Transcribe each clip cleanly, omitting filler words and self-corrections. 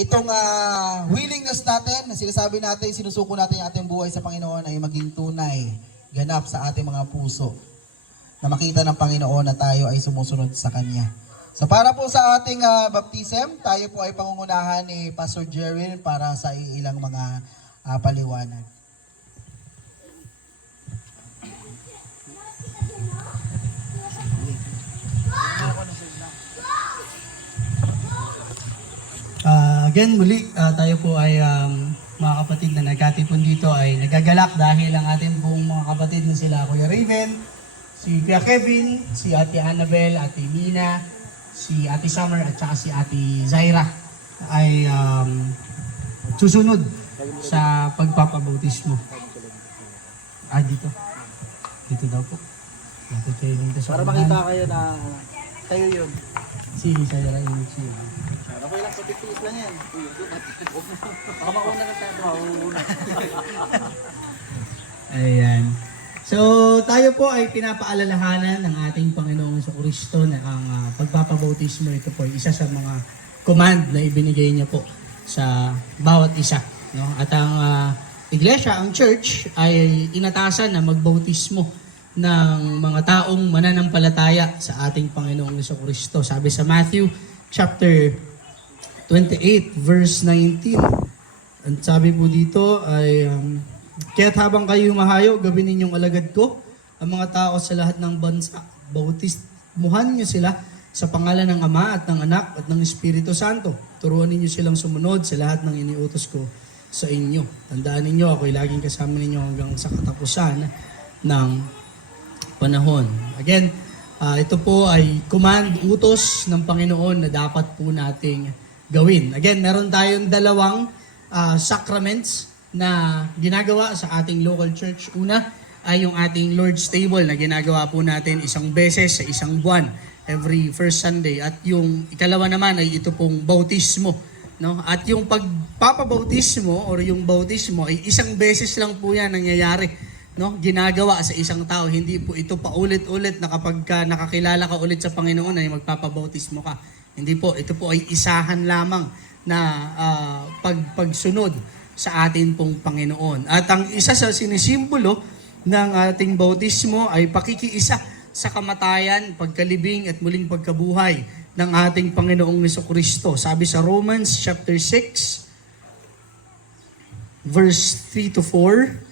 itong willingness natin, na sinasabi natin, sinusuko natin yung ating buhay sa Panginoon ay maging tunay, ganap sa ating mga puso. Na makita ng Panginoon na tayo ay sumusunod sa Kanya. So para po sa ating baptism, tayo po ay pangungunahan ni Pastor Jerwin para sa ilang mga paliwanag. Again, muli, tayo po ay mga kapatid na nagkatipon dito ay nagagalak dahil ang ating pong mga kapatid na sila Kuya Raven, si Kuya Kevin, si Ate Annabel, Ate Mina, si Ate Summer at saka si Ate Zaira ay susunod sa pagpapabautismo. Dito. Dito daw po. Dito kayo dito sa Para unahan. makita kayo na kayo yun. Si Zaira yung siya. Okay lang, patitiis lang yan. Baka mauna na tayo. Mauna. Ayan. So, tayo po ay pinapaalalahanan ng ating Panginoong Jesucristo na ang pagpapabautismo ito po ay isa sa mga command na ibinigay niya po sa bawat isa. No? At ang iglesia, ang church, ay inatasan na magbautismo ng mga taong mananampalataya sa ating Panginoong Jesucristo. Sabi sa Matthew chapter 28 verse 19. Ang sabi po dito ay kaya't habang kayo mahayo, gawin ninyong alagad ko ang mga tao sa lahat ng bansa. Bautismuhan niyo sila sa pangalan ng Ama at ng Anak at ng Espiritu Santo. Turuan ninyo silang sumunod sa lahat ng iniutos ko sa inyo. Tandaan ninyo, ako'y laging kasama ninyo hanggang sa katapusan ng panahon. Again, ito po ay command, utos ng Panginoon na dapat po nating gawin. Again, meron tayong dalawang sacraments na ginagawa sa ating local church. Una ay yung ating Lord's Table na ginagawa po natin isang beses sa isang buwan, every first Sunday. At yung ikalawa naman ay ito pong bautismo. No? At yung pagpapabautismo or yung bautismo ay isang beses lang po yan nangyayari. No? Ginagawa sa isang tao. Hindi po ito paulit-ulit na kapag nakakilala ka ulit sa Panginoon ay magpapabautismo ka. Hindi po, ito po ay isahan lamang na pagsunod sa atin pong Panginoon. At ang isa sa sinisimbolo ng ating bautismo ay pakikiisa sa kamatayan, pagkalibing at muling pagkabuhay ng ating Panginoong Jesucristo. Sabi sa Romans chapter 6 verse 3 to 4.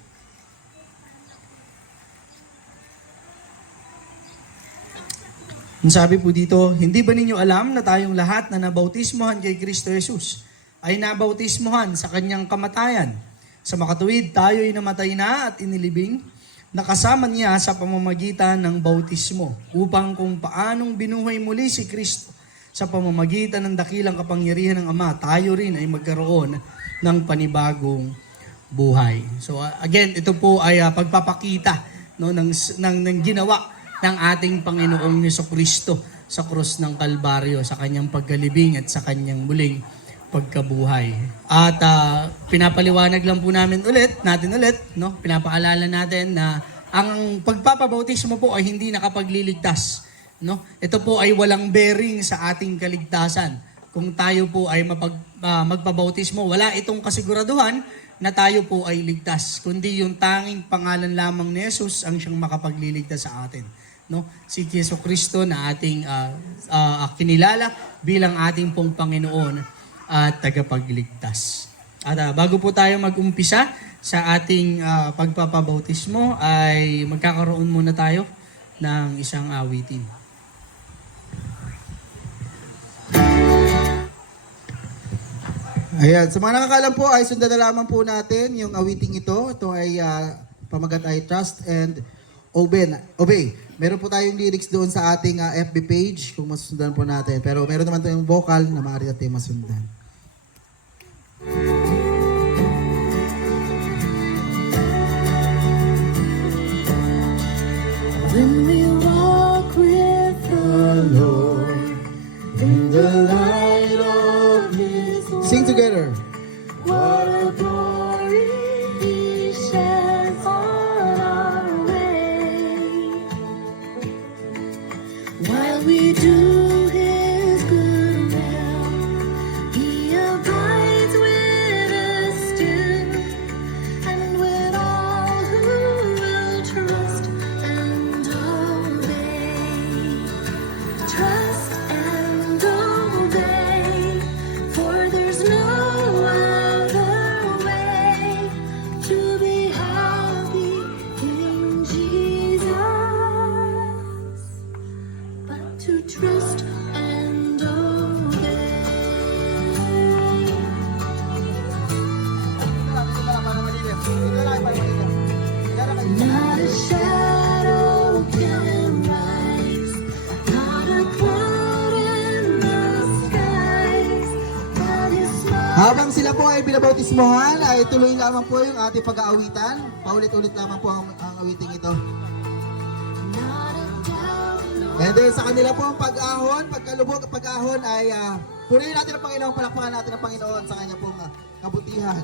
Ang sabi po dito, hindi ba ninyo alam na tayong lahat na nabautismohan kay Kristo Jesus ay nabautismohan sa kanyang kamatayan? Sa makatuwid, tayo'y namatay na at inilibing, nakasama niya sa pamamagitan ng bautismo, upang kung paanong binuhay muli si Kristo sa pamamagitan ng dakilang kapangyarihan ng Ama, tayo rin ay magkaroon ng panibagong buhay. So again, ito po ay pagpapakita ng ginawa ng ating Panginoong Jesucristo sa krus ng Kalbaryo, sa kanyang pagkalibing at sa kanyang muling pagkabuhay. At pinapaliwanag lang po natin ulit, no? Pinapaalala natin na ang pagpapabautismo po ay hindi nakapagliligtas. No? Ito po ay walang bearing sa ating kaligtasan. Kung tayo po ay magpabautismo, wala itong kasiguraduhan na tayo po ay ligtas, kundi yung tanging pangalan lamang ni Jesus ang siyang makapagliligtas sa atin. No, si Jesucristo na ating kinilala bilang ating pong Panginoon at tagapagligtas. At bago po tayo mag-umpisa sa ating pagpapabautismo ay magkakaroon muna tayo ng isang awitin. Ayan, sa mga nakakalam po ay sundan na lamang po natin yung awiting ito. Ito ay pamagat ay Trust and Obey. Meron po tayong lyrics doon sa ating FB page kung masundan po natin. Pero meron naman tayong vocal na maaari natin masundan. When we walk with the Lord in the light of His word, Sing together. what a glory He sheds on our way. While we do His good will, He abides. Habang sila po ay binabautismohan, ay tuloy lamang po yung ating pag-aawitan. Paulit-ulit lamang po ang awiting ito. And then sa kanila po ang pag-ahon, pagkalubog at pag-ahon ay purihin natin ang Panginoon, palakpakan natin ang Panginoon sa kanya pong kabutihan.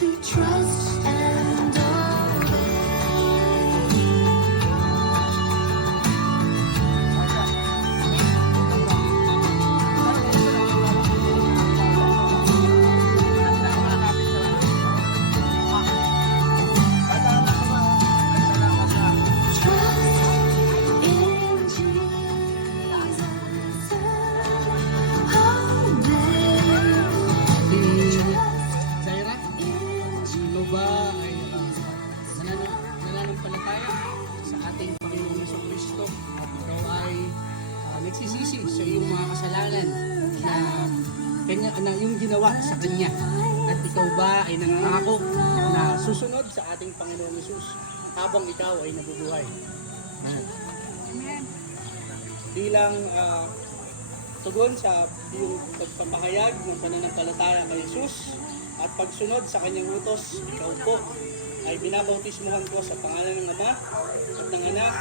To trust and obey. Trust in Jesus and obey. Zaira, ikaw ba ay nananampalataya sa ating Panginoong Jesucristo at ikaw ay nagsisisi sa iyong mga kasalanan na yung ginawa sa Kanya, at ikaw ba ay nangangako na susunod sa ating Panginoong Jesus habang ikaw ay nabubuhay? Bilang tugon sa iyong pagpapahayag ng pananampalataya kay Jesus at pagsunod sa kanyang utos, ikaw po ay binabautismuhan ko sa pangalan ng Ama at ng Anak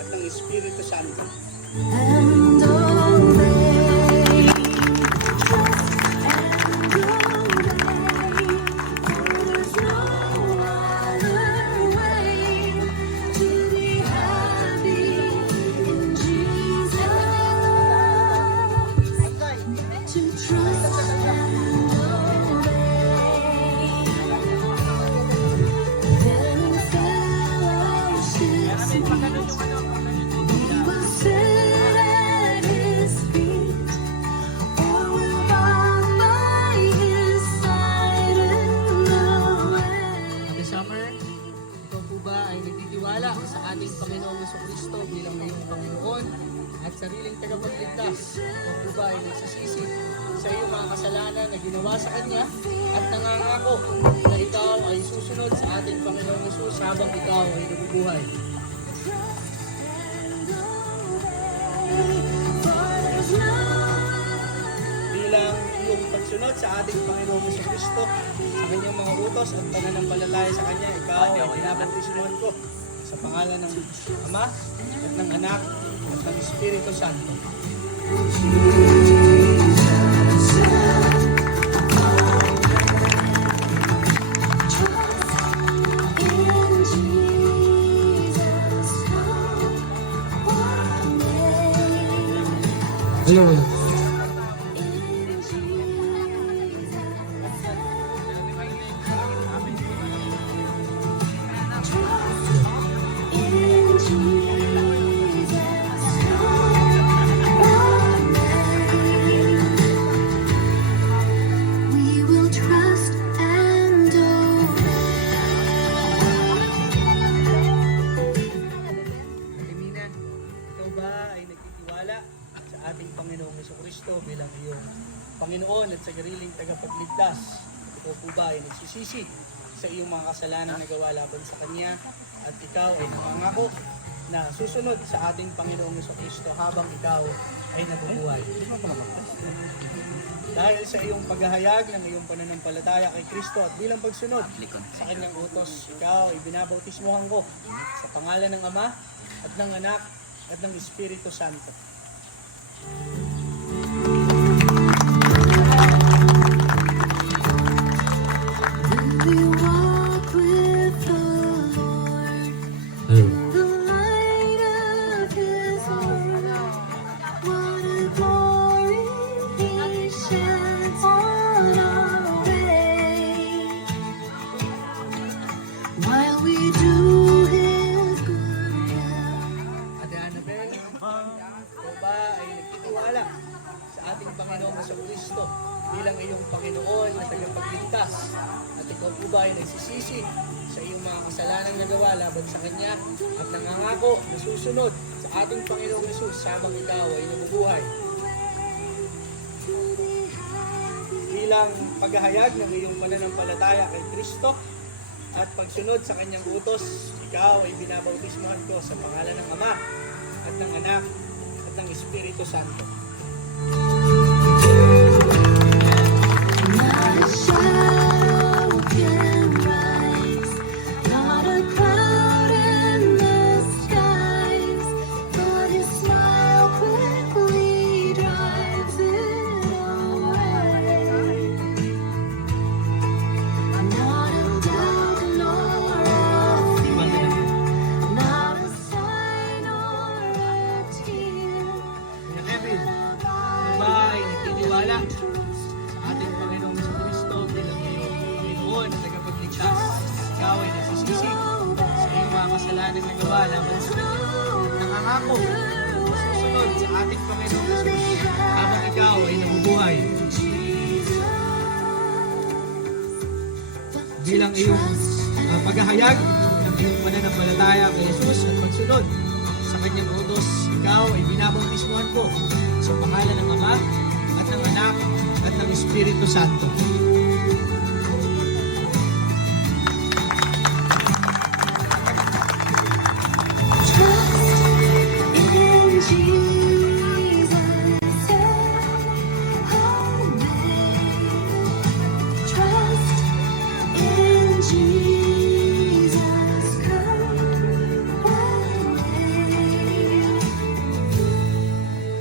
at ng Espiritu Santo. And obey. Trust and obey. For there's no other way to be happy in Jesus. To trust and obey. Then in fellowship we will sit at His feet, or we'll bow by His side in the way. Ate Summer, ikaw po ba ay nagtitiwala sa ating Panginoong Jesucristo bilang iyong Panginoon at sariling tagapagligtas? Ikaw po ba ay nagsisisi sa iyong mga kasalanan na ginawa sa Kanya at nangangako na ikaw ay susunod sa ating Panginoong Jesus habang ikaw ay nabubuhay? Bilang iyong pagsunod sa ating Panginoong Jesucristo sa kanyang mga utos at pananampalataya sa Kanya, ikaw ay binabautismuhan ko sa pangalan ng Ama at ng Anak at ng Espiritu Santo. We will trust and obey. Kalimina, ikaw ba ay nagtitiwala sa ating Panginoong Jesucristo bilang iyong Panginoon at sariling tagapagligtas? Ikaw po ba ay nagsisisi sa iyong mga kasalanan na gawa laban sa Kanya, at ikaw ay nangangako na susunod sa ating Panginoong Jesucristo habang ikaw ay nabubuhay? Dahil sa iyong paghahayag ng iyong pananampalataya kay Kristo at bilang pagsunod sa Kanyang utos, ikaw ay binabautismuhan ko sa pangalan ng Ama at ng Anak at ng Espiritu Santo. We walk with the Lord in the light of His word. What a glory He sheds on our way, while we do His good will. Ate Annabel, ikaw ba ay nagtitiwala sa ating Panginoong Jesucristo bilang iyong Panginoon na tagapagligtas? At ikaw po ba ay nagsisisi sa iyong mga kasalanang nagawa laban sa Kanya at nangangako na susunod sa ating Panginoong Hesus habang ikaw ay nabubuhay. Bilang paghahayag ng iyong pananampalataya kay Kristo at pagsunod sa kanyang utos, ikaw ay binabautismohan ko sa pangalan ng Ama at ng Anak at ng Espiritu Santo. Not a shadow can rise, not a cloud in the skies, but His smile quickly drives it away. Not a doubt nor a fear, not a sign or a tear. Kuya Kevin, ba ay nagtitiwala sa ating Panginoong Jesucristo bilang iyong Panginoon at tagapagligtas? Ikaw ay nagsisisi sa iyong mga kasalanan na gawa laban sa Kanya. Nangangako na susunod sa ating Panginoong Jesus habang ikaw ay nabubuhay. Bilang iyong paghahayag ng iyong pananampalataya kay Jesus at pagsunod sa kanyang utos, ikaw ay binabautismohan ko sa pangalan ng Ama at ng Anak at ng Espiritu Santo.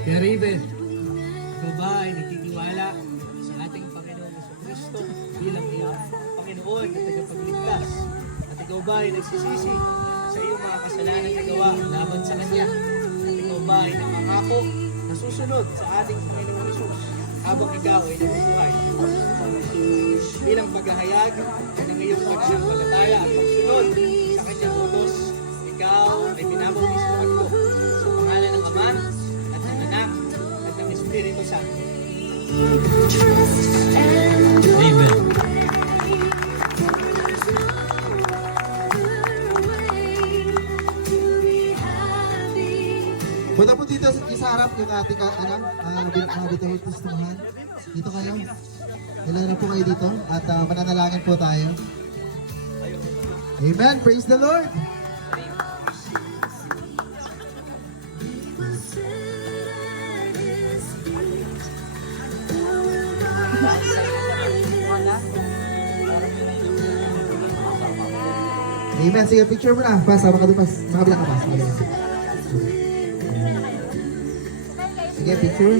Kaya Raven, ikaw ba ay nagtitiwala sa ating Panginoong Jesucristo bilang iyong Panginoon at tagapagligtas? At ikaw ba ay nagsisisi sa iyong mga kasalanan na gawa laban sa Kanya? At ikaw ba ay nangangako na susunod sa ating Panginoong Jesus habang ikaw ay nabubuhay? Bilang paghahayag ng iyong pananampalataya at pagsunod sa Kanyang utos, ikaw ay binabautismohan ko sa pangalan ng Ama at ng Anak at ng Espiritu Santo. Amen. Punta po dito sa harap yung ating mga bituhan. Dito kayo. Ilan na po kayo dito at mananalangin po tayo. Amen. Praise the Lord. Amen. Sige, picture mo na. Pas, sama ka doon, pas. Sa kabila ka, pas. Sige, picture.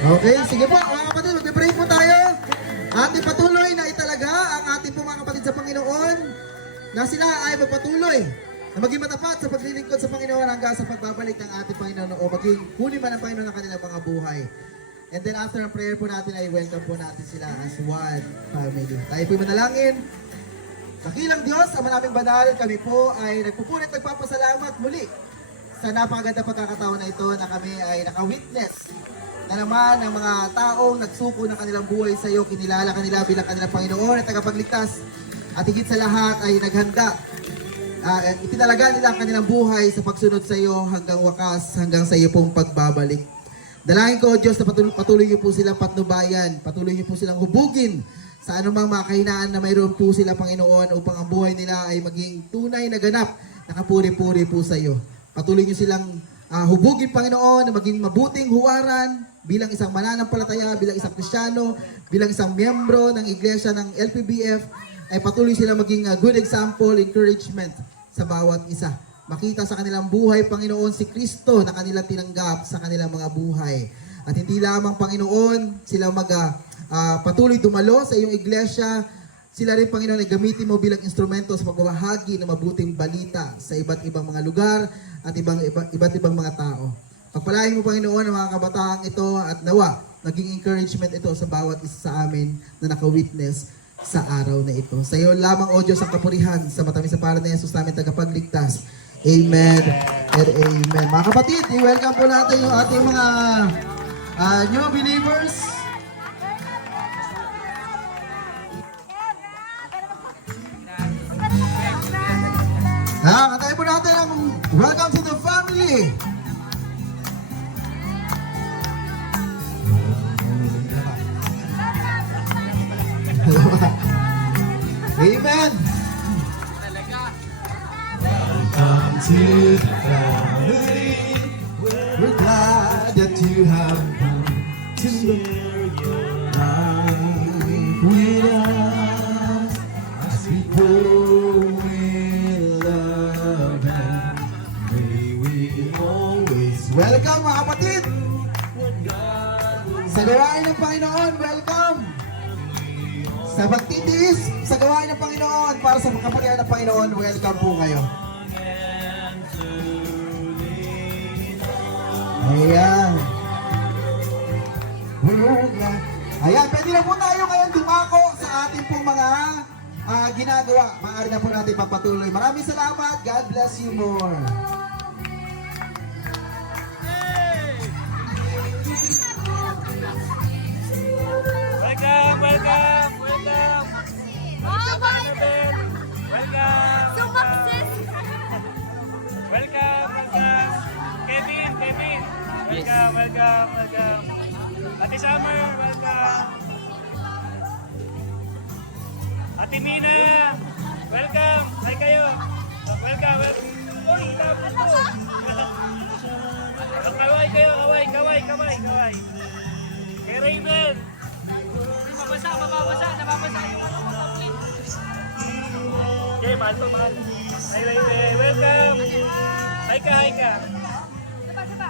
Okay, sige po mga kapatid, mag-pray po tayo. Ating patuloy na italaga ang ating po mga kapatid sa Panginoon na sila ay magpatuloy na maging matapat sa paglilingkod sa Panginoon hanggang sa pagbabalik ng ating Panginoon o maging huli man ng Panginoon ng kanilang mga buhay. And then after ang prayer po natin ay welcome po natin sila as one family. Tayo po manalangin. Dakilang Diyos, ang maraming banal, kami po ay nagpupunit, nagpapasalamat muli sa napakaganda pagkakataon na ito na kami ay naka-witness na naman ng mga taong nagsuko ng kanilang buhay sa iyo, kinilala kanila bilang kanilang Panginoon at tagapagligtas at higit sa lahat ay naghanda. Itinalaga nila ang kanilang buhay sa pagsunod sa iyo hanggang wakas, hanggang sa iyo pong pagbabalik. Dalangin ko, Diyos, na patuloy niyo po silang patnubayan, patuloy niyo po silang hubugin sa anumang mga kahinaan na mayroon po sila, Panginoon, upang ang buhay nila ay maging tunay na ganap, nakapuri-puri po sa iyo. Patuloy niyo silang hubugin, Panginoon, na maging mabuting huwaran bilang isang mananampalataya, bilang isang Kristiyano, bilang isang miyembro ng iglesia ng LPBF, ay patuloy silang maging good example, encouragement sa bawat isa. Makita sa kanilang buhay, Panginoon, si Kristo na kanilang tinanggap sa kanilang mga buhay. At hindi lamang, Panginoon, sila patuloy dumalo sa iyong iglesia, sila rin, Panginoon, ay gamitin mo bilang instrumento sa pagbabahagi ng mabuting balita sa iba't ibang mga lugar at iba't ibang mga tao. Pagpalain mo, Panginoon, ang mga kabataang ito at nawa, naging encouragement ito sa bawat isa sa amin na naka-witness sa araw na ito. Sa iyo lamang, O Diyos, ang kapurihan sa matamis sa pangalan ni Jesus namin tagapagligtas. Amen and amen. Mga kapatid, i-welcome po natin yung ating mga new believers. Kantayin po natin ang Welcome to the Family. Amen. Welcome to the family. We're glad that you have come to share your life with us as we grow in love and may we always welcome mga kapatid sa gawain ng Panginoon. Welcome sa pagtitiis sa gawain ng Panginoon para sa kapagyarihan ng Panginoon. Welcome po kayo. Ayan. Ayan, pwede na po tayo ngayon dumako sa ating pong mga ginagawa. Maaari na po natin papatuloy. Maraming salamat. God bless you more. Welcome, welcome, welcome. Oh my! Annabelle. Welcome. Sumakses! Welcome, welcome. Kevin, Kevin. Welcome, welcome, welcome. Ate Summer, welcome. Ate Mina, welcome. Hi kayo. Welcome, welcome. Uy, love. Kaway kayo, kaway, kaway, kaway, kaway. Kay Raven. Mababasa, mababasa, nababasa yung ano mo. Okay, mahal to, mahal. Hi, Raven, welcome. Hi ka, hi ka. Saba, saba.